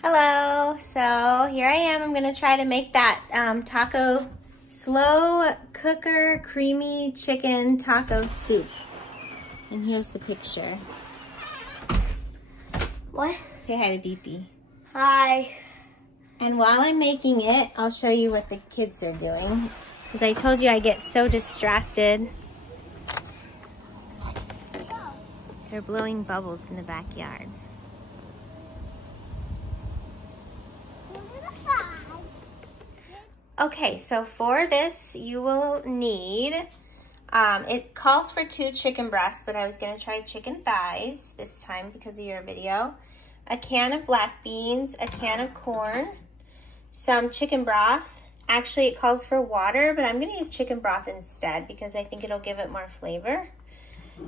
Hello, so here I am. I'm gonna try to make that taco slow cooker creamy chicken taco soup. And here's the picture. What? Say hi to Beepy. Hi. And while I'm making it, I'll show you what the kids are doing. Because I told you I get so distracted. They're blowing bubbles in the backyard. Okay, so for this, you will need, it calls for 2 chicken breasts, but I was gonna try chicken thighs this time because of your video. A can of black beans, a can of corn, some chicken broth. Actually, it calls for water, but I'm gonna use chicken broth instead because I think it'll give it more flavor.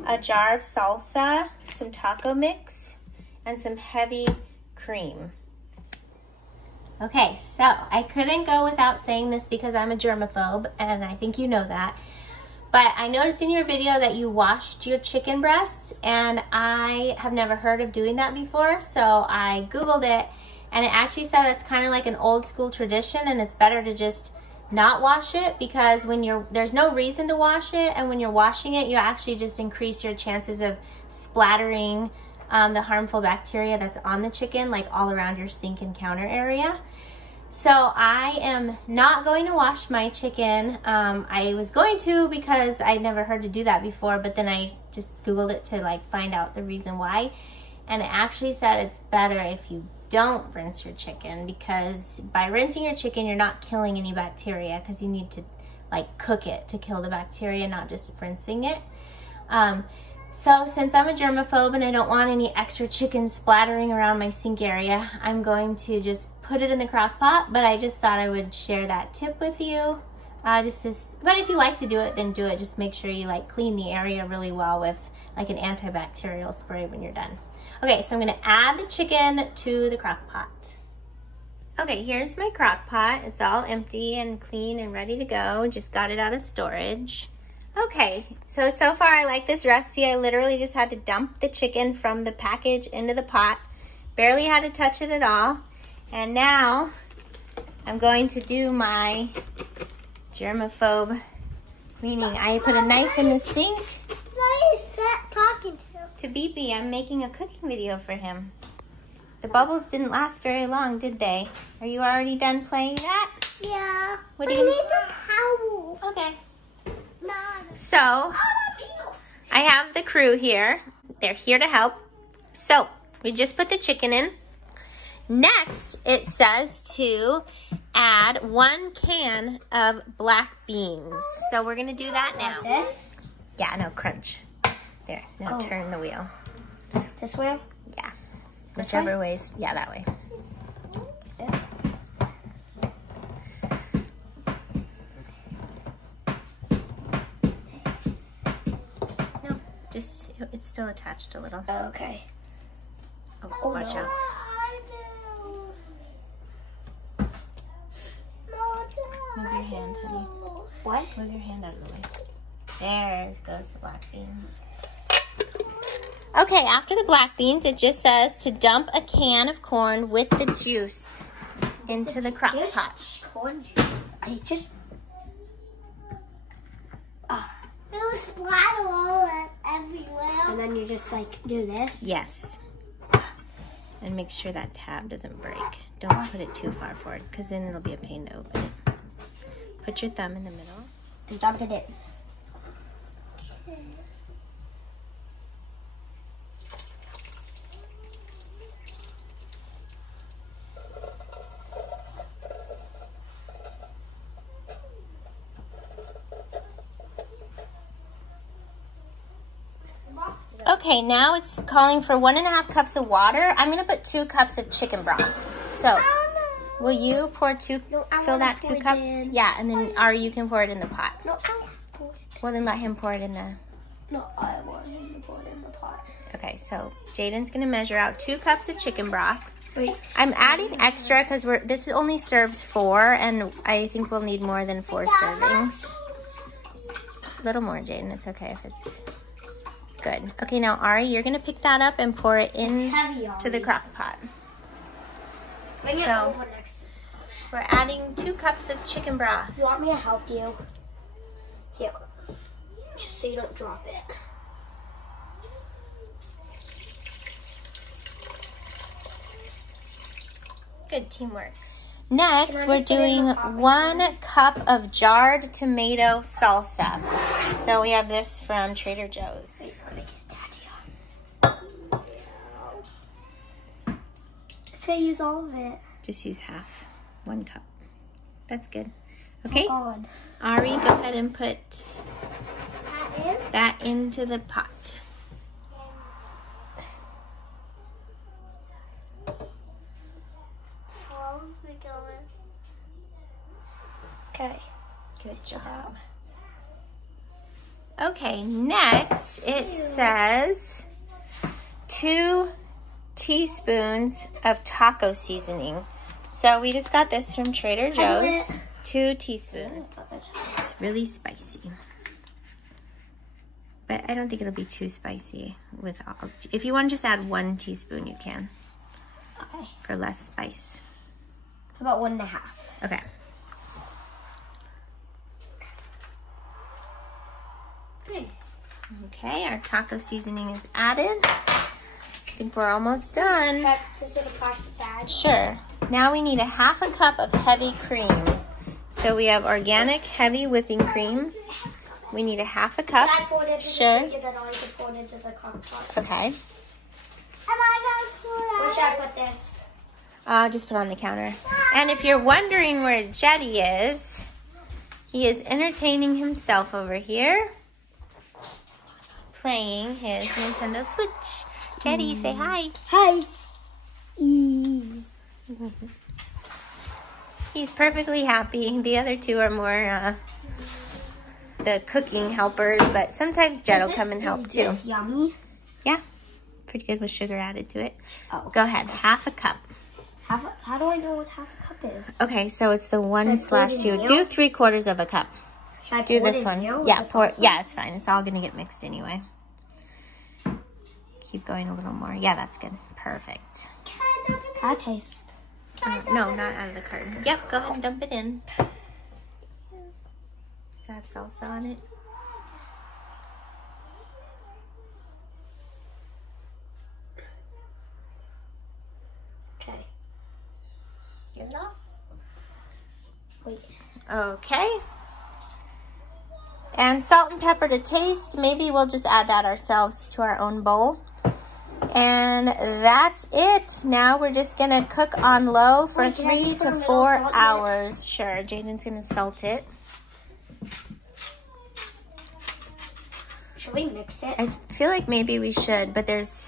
A jar of salsa, some taco mix, and some heavy cream. Okay, so I couldn't go without saying this because I'm a germaphobe, and I think you know that. But I noticed in your video that you washed your chicken breast, and I have never heard of doing that before, so I Googled it, and it actually said that's kind of like an old school tradition, and it's better to just not wash it because when there's no reason to wash it, and when you're washing it, you actually just increase your chances of splattering the harmful bacteria that's on the chicken, like all around your sink and counter area. So I am not going to wash my chicken. I was going to because I'd never heard to do that before, but then I just Googled it to like find out the reason why. And it actually said it's better if you don't rinse your chicken, because by rinsing your chicken, you're not killing any bacteria because you need to like cook it to kill the bacteria, not just rinsing it. So since I'm a germaphobe and I don't want any extra chicken splattering around my sink area, I'm going to just put it in the crock pot, but I just thought I would share that tip with you. But if you like to do it, then do it. Just make sure you like clean the area really well with like an antibacterial spray when you're done. Okay, so I'm gonna add the chicken to the crock pot. Okay, here's my crock pot. It's all empty and clean and ready to go. Just got it out of storage. Okay, so far I like this recipe. I literally just had to dump the chicken from the package into the pot. Barely had to touch it at all. And now I'm going to do my germaphobe cleaning. I put a knife in the sink. Why is that talking to Beepy? I'm making a cooking video for him. The bubbles didn't last very long, did they? Are you already done playing that? Yeah. What do you need? The towel. Okay. No. So, I have the crew here. They're here to help. So, we just put the chicken in. Next, it says to add 1 can of black beans. So, we're going to do that now. Like this? Yeah, no, crunch. There, now turn the wheel. This way? Yeah. This Whichever ways. Yeah, that way. Yeah. Just, it's still attached a little. Okay. Oh, watch out. Move your hand, honey. What? Move your hand out of the way. There goes the black beans. Okay, after the black beans, it just says to dump a can of corn with the juice into the crock pot. Corn juice. I just... It was splatter all everywhere. And then you just like do this? Yes. And make sure that tab doesn't break. Don't put it too far forward because then it'll be a pain to open it. Put your thumb in the middle. And dump it in. Okay, now it's calling for 1.5 cups of water. I'm gonna put 2 cups of chicken broth. So, will you pour fill that 2 cups? Yeah, and then, or you can pour it in the pot. No, I want to pour it. Well, then let him pour it in the... No, I want him to pour it in the pot. Okay, so Jaden's gonna measure out 2 cups of chicken broth. Wait. I'm adding extra because this only serves 4, and I think we'll need more than 4 servings. A little more, Jaden. It's okay if it's... Good. Okay, now Ari, you're gonna pick that up and pour it in to the crock pot. Bring it over next. We're adding 2 cups of chicken broth. You want me to help you? Here. Just so you don't drop it. Good teamwork. Next, we're doing 1 cup of jarred tomato salsa. So we have this from Trader Joe's. Wait, let me get Daddy on. Should I use all of it? Just use half. 1 cup. That's good. Okay. On. Ari, go ahead and put that into the pot. Okay. Good job. Okay, next it says 2 teaspoons of taco seasoning. So we just got this from Trader Joe's. 2 teaspoons. It's really spicy. But I don't think it'll be too spicy with all. If you want to just add 1 teaspoon, you can. Okay. For less spice. How about 1.5? Okay. Okay, our taco seasoning is added. I think we're almost done. Just in a plastic bag. Sure. Now we need 1/2 cup of heavy cream. So we have organic heavy whipping cream. We need 1/2 cup. Sure. Then I can pour it into the crock pot. Okay. Where should I put this? Just put it on the counter. And if you're wondering where Jetty is, he is entertaining himself over here, playing his Nintendo Switch. Jetty, say hi. Hi. He's perfectly happy. The other 2 are more the cooking helpers, but sometimes Jet will come and help too. Is this yummy? Yeah, pretty good with sugar added to it. Oh. Go ahead, 1/2 cup. How do I know what 1/2 cup is? Okay, so it's the 1/2. Do 3/4 of a cup. Should I Do pour this it one. in Yeah, pour. Yeah, it's fine. It's all gonna get mixed anyway. Keep going a little more. Yeah, that's good. Perfect. Can I taste? No, not out of the carton. Yep, go ahead and dump it in. Does it have salsa on it? Okay. Get it off? Wait. Okay. And salt and pepper to taste. Maybe we'll just add that ourselves to our own bowl. And that's it. Now we're just going to cook on low for 3 to 4 hours. Sure, Jaden's going to salt it. Should we mix it? I feel like maybe we should, but there's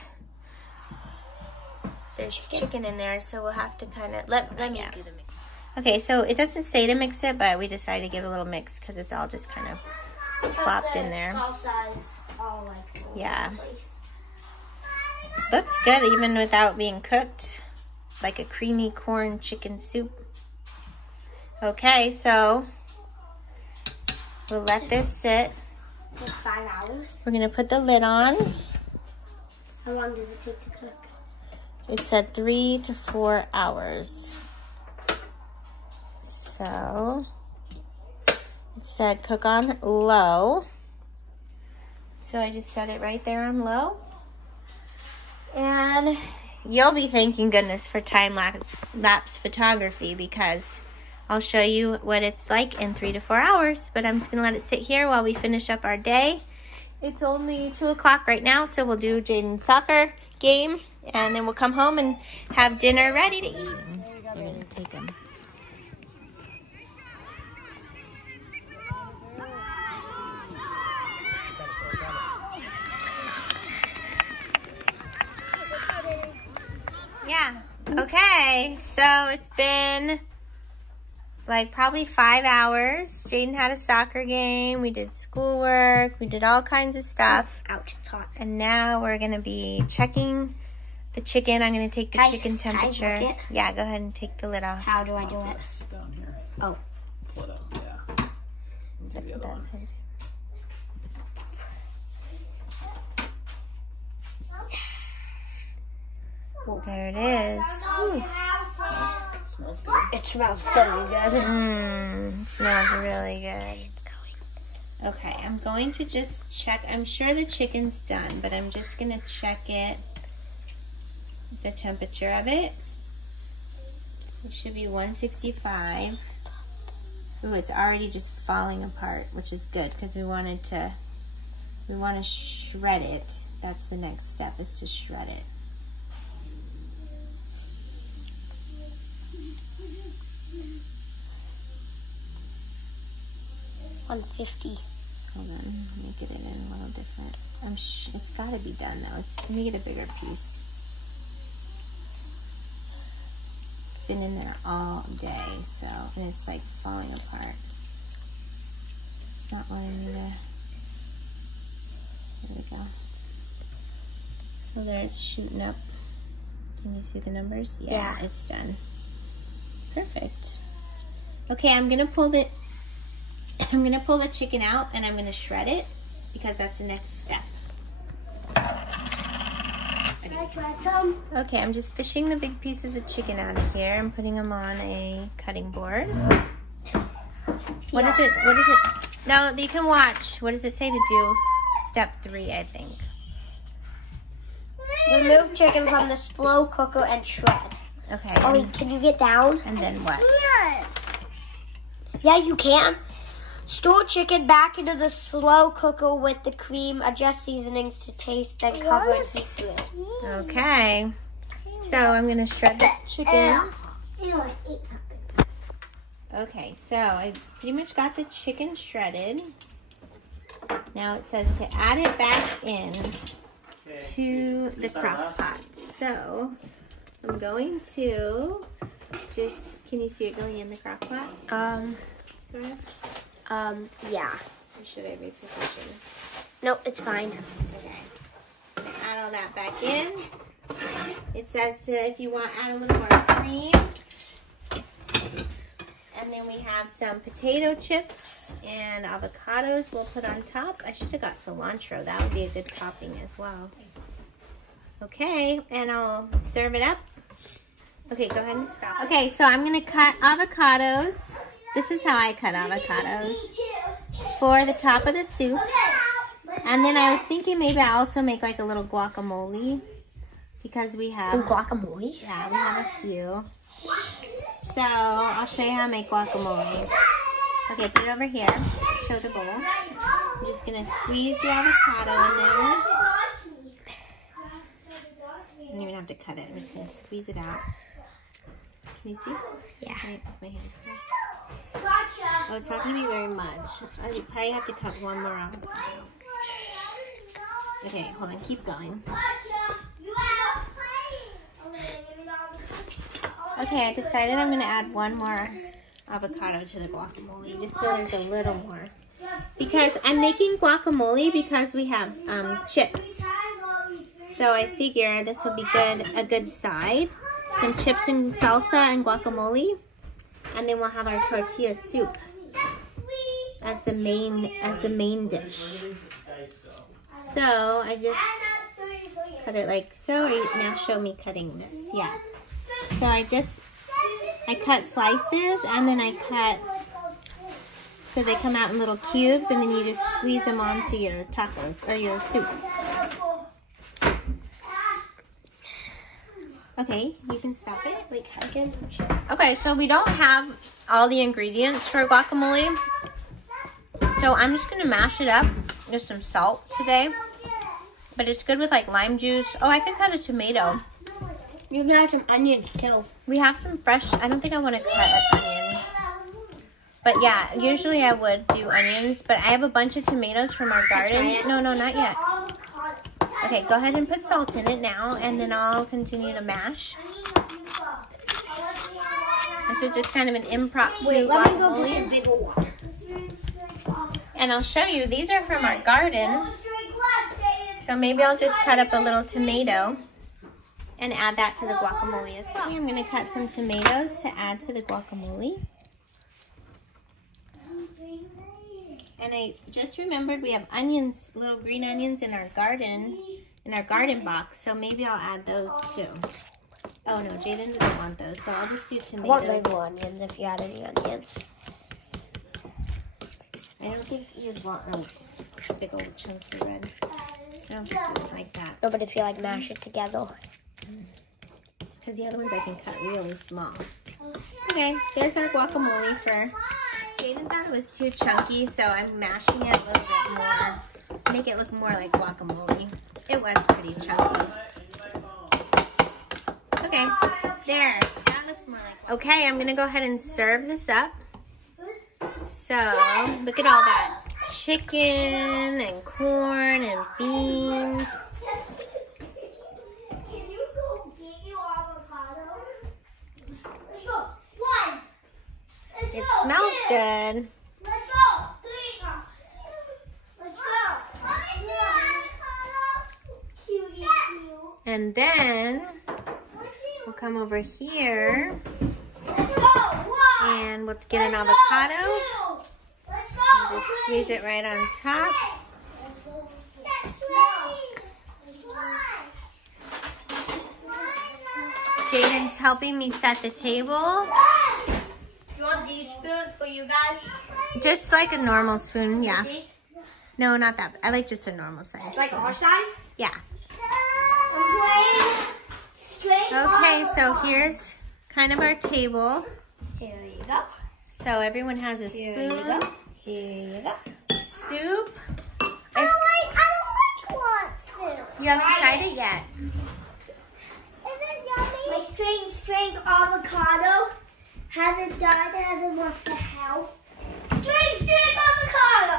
chicken in there, so we'll have to kind of let me do the mix. Okay, so it doesn't say to mix it, but we decided to give it a little mix because it's all just kind of plopped in there. Salsa is all like yeah. Looks good even without being cooked. Like a creamy corn chicken soup. Okay, so we'll let this sit. For 5 hours. We're gonna put the lid on. How long does it take to cook? It said 3 to 4 hours. So it said cook on low. So I just set it right there on low. And you'll be thanking goodness for time-lapse photography because I'll show you what it's like in 3 to 4 hours. But I'm just going to let it sit here while we finish up our day. It's only 2 o'clock right now, so we'll do Jaden's soccer game. And then we'll come home and have dinner ready to eat. You're going to take them. Yeah. Okay. So it's been like probably 5 hours. Jaden had a soccer game. We did schoolwork. We did all kinds of stuff. Ouch, it's hot. And now we're going to be checking the chicken. I'm going to take the chicken temperature. Can I look it? Yeah, go ahead and take the lid off. How do I do it? Down here. Oh. Pull it up, yeah. Do the other one. There it is. Ooh. Smells good. It smells really good. It smells really good. Okay, I'm going to just check. I'm sure the chicken's done, but I'm just going to check it, the temperature of it. It should be 165. Ooh, it's already just falling apart, which is good because we want to shred it. That's the next step, is to shred it. $150. Hold on, let me get it in a little different. It's got to be done though. Let me get a bigger piece. It's been in there all day, so, and it's like falling apart. It's not wanting me to. There we go. Oh, there it's shooting up. Can you see the numbers? Yeah, it's done. Perfect. Okay, I'm gonna pull the chicken out and I'm gonna shred it because that's the next step. Can I try some? Okay, I'm just fishing the big pieces of chicken out of here and putting them on a cutting board. What is it? No, you can watch. What does it say to do? Step 3, I think. Remove chicken from the slow cooker and shred. Okay. Oh, can you get down? And then what? Yeah, you can. Store chicken back into the slow cooker with the cream. Adjust seasonings to taste, then cover and heat through. Okay. So I'm going to shred this chicken. Okay, so I pretty much got the chicken shredded. Now it says to add it back in to the crock pot. So I'm going to just, can you see it going in the crock pot? Sort of? Yeah. Or should I reposition? Nope, it's fine. Okay. So add all that back in. It says to, if you want, add a little more cream. And then we have some potato chips and avocados we'll put on top. I should have got cilantro. That would be a good topping as well. Okay, and I'll serve it up. Okay, go ahead and stop. Okay, so I'm going to cut avocados. This is how I cut avocados for the top of the soup. And then I was thinking maybe I also make like a little guacamole because we have... guacamole? Yeah, we have a few. So I'll show you how I make guacamole. Okay, put it over here. Show the bowl. I'm just going to squeeze the avocado in there. I don't even have to cut it. I'm just going to squeeze it out. Can you see? Yeah. Wait, that's my hand. Oh, it's not going to be very much. I probably have to cut one more avocado. Okay, hold on. Keep going. Okay, I decided I'm going to add one more avocado to the guacamole, just so there's a little more. Because I'm making guacamole because we have chips. So I figure this will be good, a good side. Some chips and salsa and guacamole. And then we'll have our tortilla soup as the main dish. So I just cut it like so. Now show me cutting this. Yeah. So I cut slices and then I cut so they come out in little cubes and then you just squeeze them onto your tacos or your soup. Okay, you can stop it. Wait, again? Okay, so we don't have all the ingredients for guacamole. So I'm just gonna mash it up with some salt today. But it's good with like lime juice. Oh, I could cut a tomato. You can add some onions too. We have some fresh, I don't think I want to cut an onion. But yeah, usually I would do onions, but I have a bunch of tomatoes from our garden. No, not yet. Okay, go ahead and put salt in it now, and then I'll continue to mash. This is just kind of an impromptu guacamole. Bigger one. And I'll show you, these are from our garden. So maybe I'll just cut up a little tomato and add that to the guacamole as well. I'm going to cut some tomatoes to add to the guacamole. And I just remembered we have onions, little green onions in our garden box. So maybe I'll add those too. Oh no, Jaden doesn't want those, so I'll just do I want tomatoes. mango onions if you had any onions. I don't think you'd want big old chunks of red. I don't think you would like that. No, but if you like mash it together. Because the other ones I can cut really small. Okay, there's our guacamole for... Jaden thought it was too chunky, so I'm mashing it a little bit more. Make it look more like guacamole. It was pretty chunky. Okay, there. That looks more like guacamole. Okay, I'm going to go ahead and serve this up. So, look at all that chicken and corn and beans. Can you go get your avocado? Let's go. One. It smells good. Let's go. Let's go. And then we'll come over here and we'll get an avocado. And just squeeze it right on top. Jaden's helping me set the table. You want these spoons for you guys? Just like a normal spoon, yeah. No, not that. I like just a normal size. Like our size? Yeah. I'm playing Okay, so here's kind of our table. Here you go. So everyone has a Here you spoon. go. Here you go. Soup. I don't like soup. You haven't tried it yet. Is it yummy? My string avocado hasn't died, hasn't lost the house. String avocado!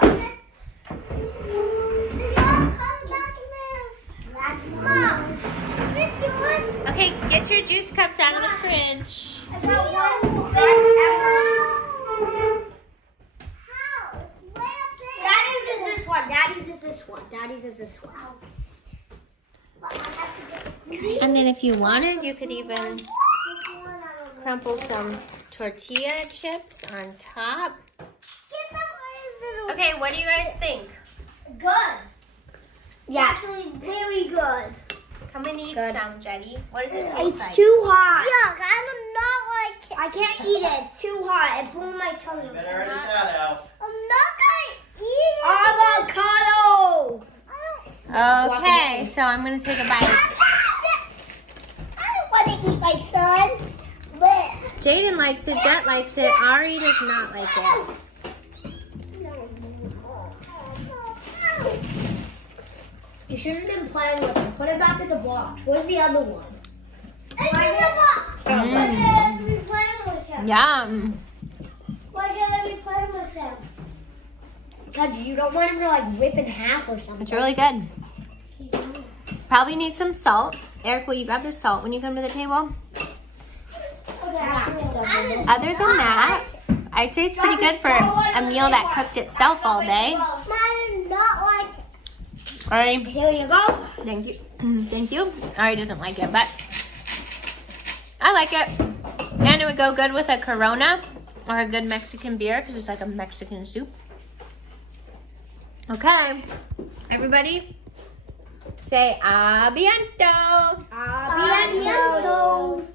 Mom, is this yours? Okay, get your juice cups out of the fridge. I got one ever. How? Daddy's is this one. Daddy's is this one. Daddy's is this one. And then if you wanted, you could even crumple some tortilla chips on top. Okay, what do you guys think? Good. Yeah. Actually, very good. Come and eat some, Jetty. What does it taste It's like? too hot. Yuck, I'm not like it. I can't eat it. It's too hot. It pulls my tongue. Better edit that out. I'm not gonna eat it. Avocado. Okay, so I'm going to take a bite. I don't want to eat my son. Jaden likes it, Jet likes it, Ari does not like it. You shouldn't have been playing with him. Put it back in the box. Where's the other one? It's in the box. Why can't I be playing with him? Yum. Why can't I be playing with him? Because you don't want him to like rip in half or something. It's really good. Probably need some salt. Eric, will you grab the salt when you come to the table? Other than that, I'd say it's pretty good for a meal that cooked itself all day. Mine not like it. Ari, Here you go. thank you. Thank you. Ari doesn't like it, but I like it. And it would go good with a Corona or a good Mexican beer because it's like a Mexican soup. Okay, everybody say abiento. Abiento.